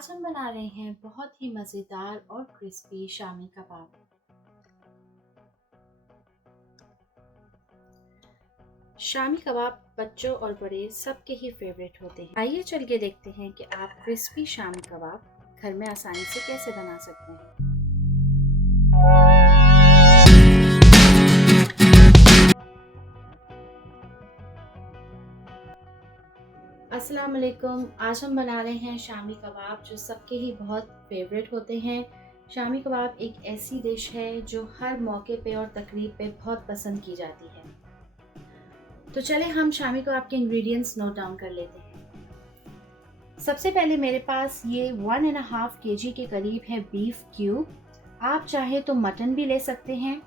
आज हम बना रहे हैं बहुत ही मज़ेदार और क्रिस्पी शामी कबाब। शामी कबाब बच्चों और बड़े सबके ही फेवरेट होते हैं। आइए चल के देखते हैं कि आप क्रिस्पी शामी कबाब घर में आसानी से कैसे बना सकते हैं। अस्सलाम वालेकुम। आज हम बना रहे हैं शामी कबाब जो सबके ही बहुत फेवरेट होते हैं। शामी कबाब एक ऐसी डिश है जो हर मौके पे और तकरीब पे बहुत पसंद की जाती है। तो चले हम शामी कबाब के इंग्रेडिएंट्स नोट डाउन कर लेते हैं। सबसे पहले मेरे पास ये 1.5 kg के करीब है बीफ क्यूब। आप चाहे तो मटन भी ले सकते हैं।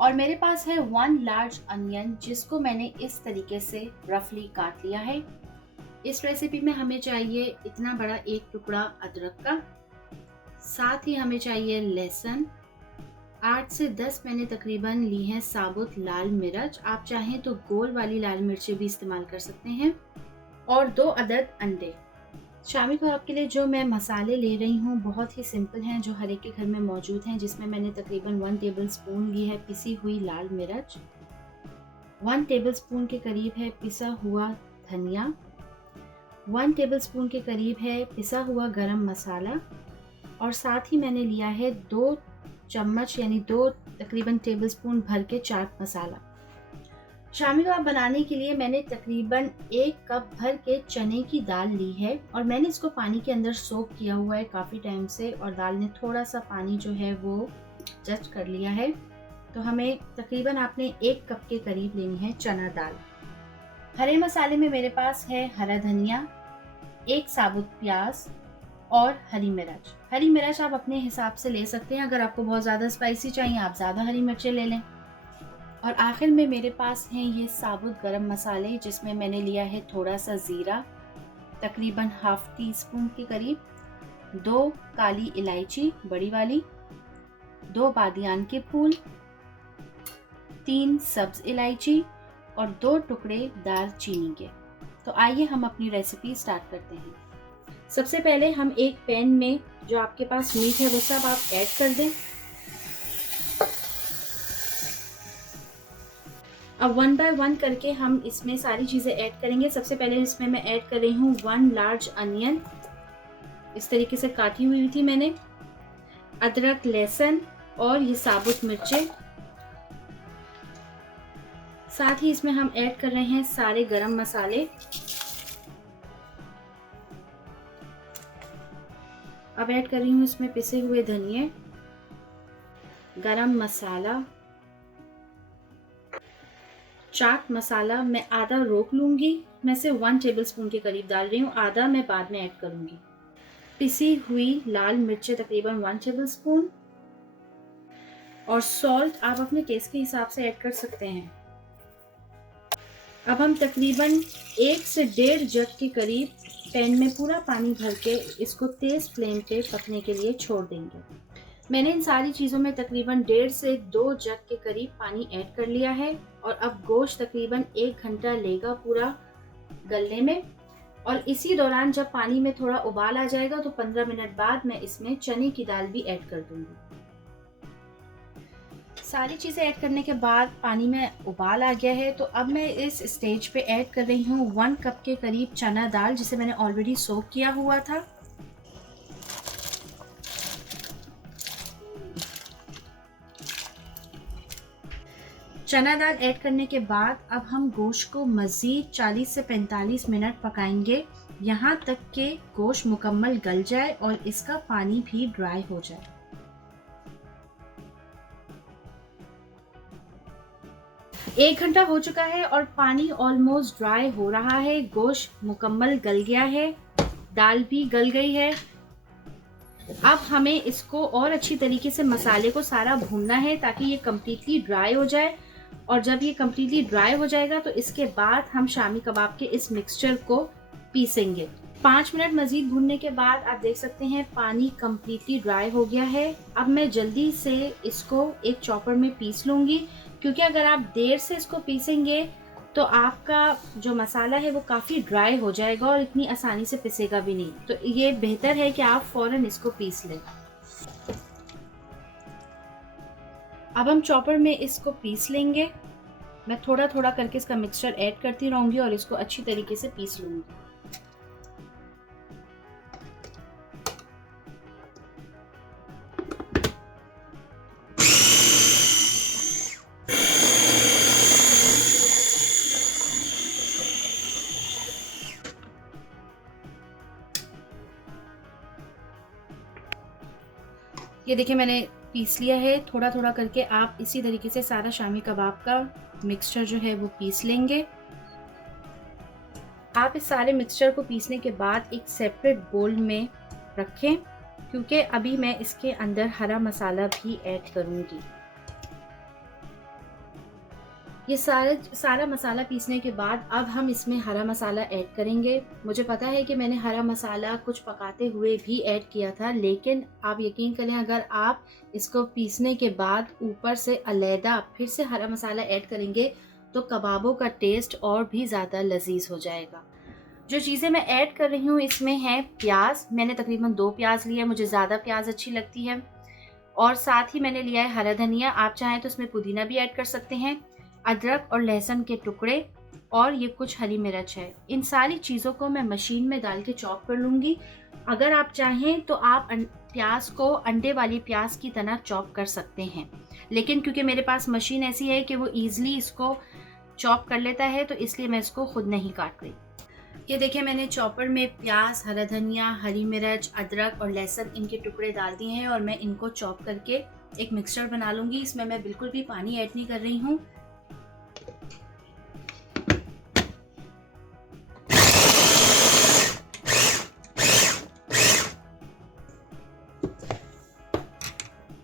और मेरे पास है 1 लार्ज अनियन जिसको मैंने इस तरीके से रफली काट लिया है। इस रेसिपी में हमें चाहिए इतना बड़ा एक टुकड़ा अदरक का, साथ ही हमें चाहिए लहसुन। 8 से 10 मैंने तकरीबन ली हैं साबुत लाल मिर्च, आप चाहें तो गोल वाली लाल मिर्चें भी इस्तेमाल कर सकते हैं। और 2 अदद अंडे। शामी कबाब के लिए जो मैं मसाले ले रही हूँ बहुत ही सिंपल हैं, जो हर एक के घर में मौजूद हैं, जिसमें मैंने तकरीबन 1 टेबलस्पून ली है पिसी हुई लाल मिर्च, 1 टेबलस्पून के करीब है पिसा हुआ धनिया, 1 टेबलस्पून के करीब है पिसा हुआ गरम मसाला, और साथ ही मैंने लिया है 2 चम्मच यानी 2 तकरीबन टेबलस्पून भर के चाट मसाला। शामी कबाब बनाने के लिए मैंने तकरीबन 1 कप भर के चने की दाल ली है और मैंने इसको पानी के अंदर सोक किया हुआ है काफ़ी टाइम से, और दाल ने थोड़ा सा पानी जो है वो जस्ट कर लिया है। तो हमें तकरीबन आपने 1 कप के करीब लेनी है चना दाल। हरे मसाले में मेरे पास है हरा धनिया, 1 साबुत प्याज और हरी मिर्च। हरी मिर्च आप अपने हिसाब से ले सकते हैं, अगर आपको बहुत ज़्यादा स्पाइसी चाहिए आप ज़्यादा हरी मिर्चें ले लें। और आखिर में मेरे पास हैं ये साबुत गरम मसाले, जिसमें मैंने लिया है थोड़ा सा ज़ीरा तकरीबन हाफ टी स्पून के करीब, 2 काली इलायची बड़ी वाली, 2 बादियान के फूल, 3 सब्ज इलायची और 2 टुकड़े दालचीनी के। तो आइए हम अपनी रेसिपी स्टार्ट करते हैं। सबसे पहले हम एक पैन में जो आपके पास मीट है वो सब आप ऐड कर दें। अब 1 बाय 1 करके हम इसमें सारी चीज़ें ऐड करेंगे। सबसे पहले इसमें मैं ऐड कर रही हूँ 1 लार्ज अनियन, इस तरीके से काटी हुई थी मैंने, अदरक लहसुन और ये साबुत मिर्चें। साथ ही इसमें हम ऐड कर रहे हैं सारे गरम मसाले। अब ऐड कर रही हूँ इसमें पिसे हुए धनिए, गरम मसाला, चाट मसाला मैं आधा रोक लूँगी, मैं से 1 टेबलस्पून के करीब डाल रही हूँ, आधा मैं बाद में ऐड करूँगी। पिसी हुई लाल मिर्चें तकरीबन 1 टेबलस्पून, और सॉल्ट आप अपने टेस्ट के हिसाब से ऐड कर सकते हैं। अब हम तकरीबन 1 से 1.5 जग के करीब पैन में पूरा पानी भर के इसको तेज़ फ्लेम पे पकने के लिए छोड़ देंगे। मैंने इन सारी चीज़ों में तकरीबन 1.5 से 2 जग के करीब पानी ऐड कर लिया है, और अब गोश्त तकरीबन 1 घंटा लेगा पूरा गलने में। और इसी दौरान जब पानी में थोड़ा उबाल आ जाएगा तो 15 मिनट बाद मैं इसमें चने की दाल भी ऐड कर दूंगी। सारी चीज़ें ऐड करने के बाद पानी में उबाल आ गया है, तो अब मैं इस स्टेज पे ऐड कर रही हूँ 1 कप के करीब चना दाल, जिसे मैंने ऑलरेडी सोक किया हुआ था। चना दाल ऐड करने के बाद अब हम गोश्त को मज़ीद 40 से 45 मिनट पकाएंगे, यहाँ तक कि गोश्त मुकम्मल गल जाए और इसका पानी भी ड्राई हो जाए। एक घंटा हो चुका है और पानी ऑलमोस्ट ड्राई हो रहा है, गोश्त मुकम्मल गल गया है, दाल भी गल गई है। अब हमें इसको और अच्छी तरीके से मसाले को सारा भूनना है ताकि ये कम्प्लीटली ड्राई हो जाए, और जब ये कम्प्लीटली ड्राई हो जाएगा तो इसके बाद हम शामी कबाब के इस मिक्सचर को पीसेंगे। 5 मिनट मज़ीद भूनने के बाद आप देख सकते हैं पानी कम्प्लीटली ड्राई हो गया है। अब मैं जल्दी से इसको एक चॉपर में पीस लूँगी, क्योंकि अगर आप देर से इसको पीसेंगे तो आपका जो मसाला है वो काफ़ी ड्राई हो जाएगा और इतनी आसानी से पिसेगा भी नहीं। तो ये बेहतर है कि आप फ़ौरन इसको पीस लें। अब हम चॉपर में इसको पीस लेंगे। मैं थोड़ा-थोड़ा करके इसका मिक्सचर ऐड करती रहूँगी और इसको अच्छी तरीके से पीस लूँगी। ये देखिए मैंने पीस लिया है। थोड़ा-थोड़ा करके आप इसी तरीके से सारा शामी कबाब का मिक्सचर जो है वो पीस लेंगे। आप इस सारे मिक्सचर को पीसने के बाद एक सेपरेट बोल में रखें, क्योंकि अभी मैं इसके अंदर हरा मसाला भी ऐड करूँगी। ये सारा मसाला पीसने के बाद अब हम इसमें हरा मसाला ऐड करेंगे। मुझे पता है कि मैंने हरा मसाला कुछ पकाते हुए भी ऐड किया था, लेकिन आप यकीन करें अगर आप इसको पीसने के बाद ऊपर से अलहदा फिर से हरा मसाला ऐड करेंगे तो कबाबों का टेस्ट और भी ज़्यादा लजीज हो जाएगा। जो चीज़ें मैं ऐड कर रही हूँ इसमें है प्याज। मैंने तकरीबन 2 प्याज लिया है, मुझे ज़्यादा प्याज अच्छी लगती है। और साथ ही मैंने लिया है हरा धनिया, आप चाहें तो इसमें पुदीना भी ऐड कर सकते हैं। अदरक और लहसुन के टुकड़े और ये कुछ हरी मिर्च है। इन सारी चीज़ों को मैं मशीन में डाल के चॉप कर लूँगी। अगर आप चाहें तो आप प्याज को अंडे वाली प्याज की तरह चॉप कर सकते हैं, लेकिन क्योंकि मेरे पास मशीन ऐसी है कि वो ईज़िली इसको चॉप कर लेता है तो इसलिए मैं इसको खुद नहीं काट रही। ये देखिए मैंने चॉपर में प्याज, हरा धनिया, हरी मिर्च, अदरक और लहसुन इनके टुकड़े डाल दिए हैं और मैं इनको चॉप करके एक मिक्सचर बना लूँगी। इसमें मैं बिल्कुल भी पानी ऐड नहीं कर रही हूँ।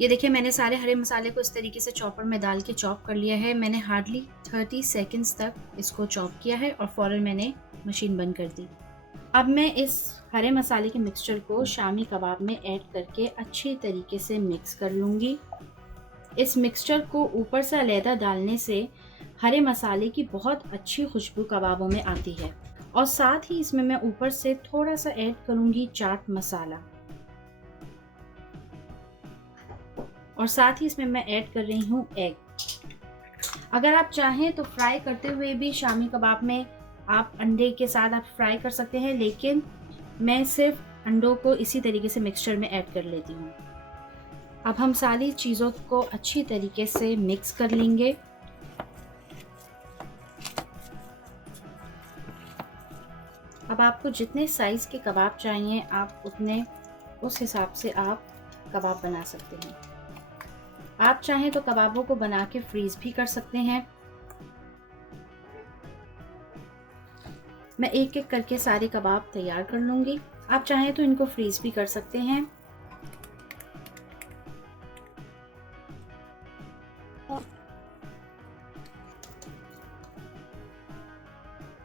ये देखिए मैंने सारे हरे मसाले को इस तरीके से चॉपर में डाल के चॉप कर लिया है। मैंने हार्डली 30 सेकंड्स तक इसको चॉप किया है और फ़ौरन मैंने मशीन बंद कर दी। अब मैं इस हरे मसाले के मिक्सचर को शामी कबाब में ऐड करके अच्छे तरीके से मिक्स कर लूँगी। इस मिक्सचर को ऊपर से अलहदा डालने से हरे मसाले की बहुत अच्छी खुशबू कबाबों में आती है और साथ ही इसमें मैं ऊपर से थोड़ा सा ऐड करूँगी चाट मसाला और साथ ही इसमें मैं ऐड कर रही हूँ एग। अगर आप चाहें तो फ्राई करते हुए भी शामी कबाब में आप अंडे के साथ आप फ्राई कर सकते हैं, लेकिन मैं सिर्फ अंडों को इसी तरीके से मिक्सचर में ऐड कर लेती हूँ। अब हम सारी चीज़ों को अच्छी तरीके से मिक्स कर लेंगे। अब आपको जितने साइज़ के कबाब चाहिए आप उतने उस हिसाब से आप कबाब बना सकते हैं। आप चाहें तो कबाबों को बना के फ्रीज़ भी कर सकते हैं। मैं एक एक करके सारे कबाब तैयार कर लूँगी। आप चाहें तो इनको फ्रीज़ भी कर सकते हैं।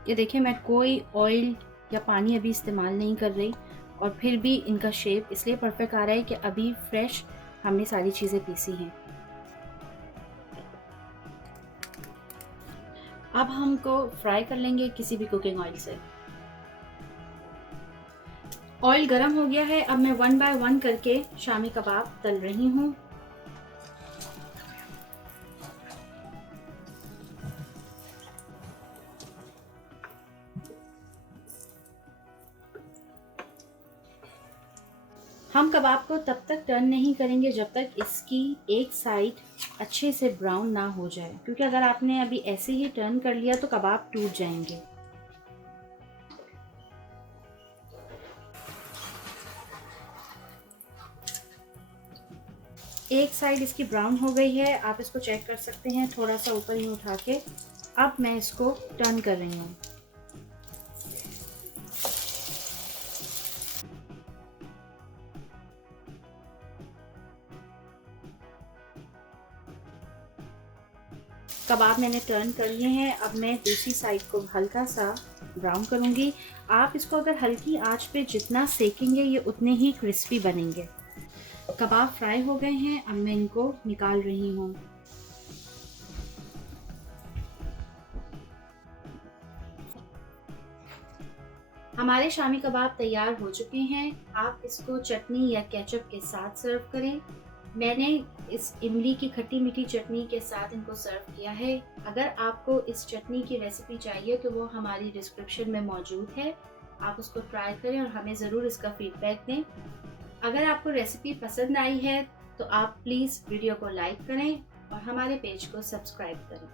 ये देखिए मैं कोई ऑयल या पानी अभी इस्तेमाल नहीं कर रही और फिर भी इनका शेप इसलिए परफेक्ट आ रहा है कि अभी फ्रेश हमने सारी चीज़ें पीसी हैं। अब हमको फ्राई कर लेंगे किसी भी कुकिंग ऑयल से। ऑयल गरम हो गया है। अब मैं 1 बाय 1 करके शामी कबाब तल रही हूँ। हम कबाब को तब तक टर्न नहीं करेंगे जब तक इसकी एक साइड अच्छे से ब्राउन ना हो जाए, क्योंकि अगर आपने अभी ऐसे ही टर्न कर लिया तो कबाब टूट जाएंगे। एक साइड इसकी ब्राउन हो गई है, आप इसको चेक कर सकते हैं थोड़ा सा ऊपर ही उठा के। अब मैं इसको टर्न कर रही हूँ। कबाब मैंने टर्न कर लिए हैं। अब मैं दूसरी साइड को हल्का सा ब्राउन करूँगी। आप इसको अगर हल्की आंच पे जितना सेकेंगे ये उतने ही क्रिस्पी बनेंगे। कबाब फ्राई हो गए हैं, अब मैं इनको निकाल रही हूँ। हमारे शामी कबाब तैयार हो चुके हैं। आप इसको चटनी या केचप के साथ सर्व करें। मैंने इस इमली की खट्टी मीठी चटनी के साथ इनको सर्व किया है। अगर आपको इस चटनी की रेसिपी चाहिए तो वो हमारी डिस्क्रिप्शन में मौजूद है, आप उसको ट्राई करें और हमें ज़रूर इसका फीडबैक दें। अगर आपको रेसिपी पसंद आई है तो आप प्लीज़ वीडियो को लाइक करें और हमारे पेज को सब्सक्राइब करें।